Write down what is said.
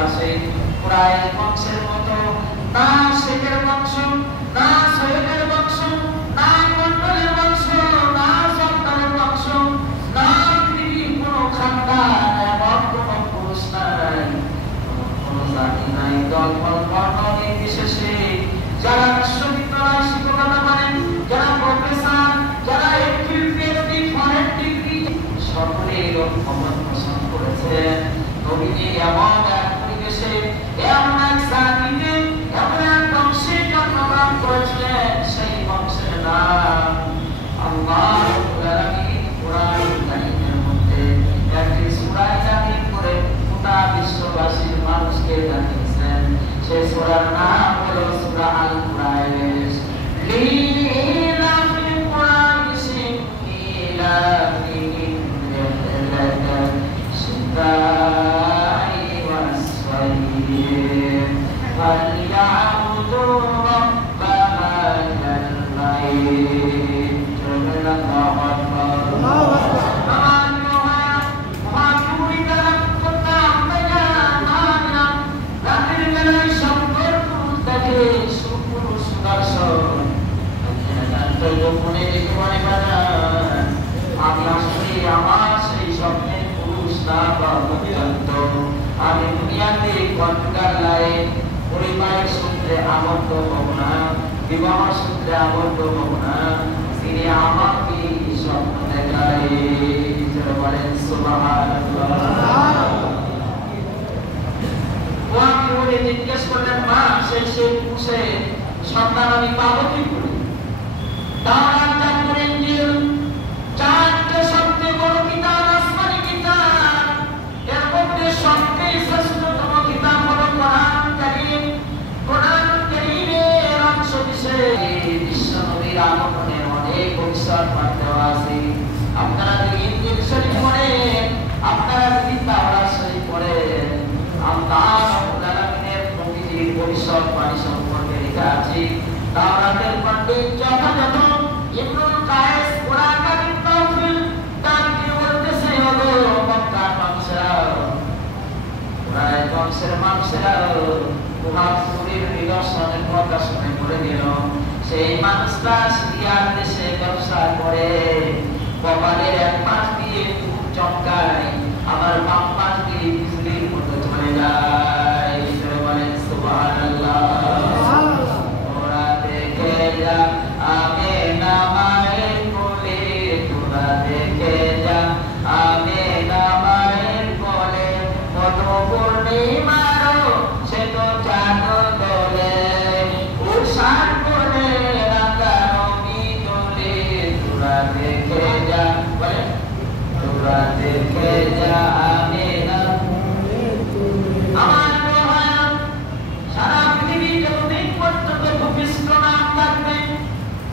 আছে কুরাইশ বংশের মতো না শেখের বংশ না সৈয়দের বংশ না মন্ডলের বংশ না সন্তানের বংশ না পৃথিবীর কোনো খানদান এমন কোনো পুরুষ নাই কোনো জাতি নাই দল বর্ণ নির্বিশেষে যারা বিশ্ববিদ্যালয় শিক্ষকতা করেন যারা প্রফেসর যারা এমফিল পিএইচডি ফরেন ডিগ্রি সকলে রহমত পোষণ করেছেন নবীজি এমন এক পরিবেশে এমন এক জাতিতে এমন এক বংশে জন্মগ্রহণ করেছিলেন সেই বংশের নাম আল্লাহ রাব্বুল আলামিন কুরআনুল কারীমের মধ্যে একটি সূরা জাতির করে গোটা বিশ্ববাসীর মানুষকে জানিয়েছেন সেই সূরার নাম হলো সূরা আল কুরাইশ লিলাফিল কুরাইশি ইলাফিহিম ইয়াতালাকা সিতাই ওয়াসফাইহিম ফালইয়াবুদু রাব্ব হাযাল বাইত আল্লাহু আকবার আমি দুনিয়াতে কন্ট্রাক্ট লাইন পরিবারের সূত্রে আবদ্ধ হব না বিবাহ সূত্রে আবদ্ধ হব না তিনি আমাকে স্বপ্ন দেখায় বলেন সুবহানাল্লাহ ও আমি বলে জিজ্ঞেস করলেন মা সেই পুষে সন্তান আমি পাবো কি করে তারা জানতেন ইনজিল চারটে সবচেয়ে বড় কিতাব আসমানি কিতাব এর মধ্যে সবচেয়ে শ্রেষ্ঠতম কিতাব হলো কোরআন কারীমের অংশ বিশেষ বিশ্বনবীর আগমনের অনেক ভবিষ্যৎবাণী দেওয়া আছে আপনারা যদি ইনজিল শরীফ পড়েন আপনারা যদি তাওরাত শরীফ পড়েন আল্লাহ রাব্বুল আলামিনের প্রতিটি ভবিষ্যৎবাণী সম্পর্কে লেখা আছে তাওরাতের পণ্ডিত যথাযথ ইবনুল কায়েস কোরআন কারীম তাওফিল তার কি বলতেছে ওগো মক্কার মানুষেরা কুরাইশ বংশের মানুষেরা মুহাম্মদের নিদর্শনের কথা শুনে পড়ে গেল সেই মানুষটা সিরিয়ার দেশে ব্যবসা করে কপালের এক পাশ দিয়ে খুব চমকায় আবার বাম পাশ দিয়ে বিজলির মতো চলে যায় বলেন সুবহানাল্লাহ তোরা দেখে যা আমি নামায়ের কোলে তোরা দেখে যা আমি নামায়ের কোলে কত পূর্ণিমারো সে তো চাঁদ দোলে উষার কোলে রাঙা রবি দোলে তোরা দেখে যা বলে তোরা দেখে যা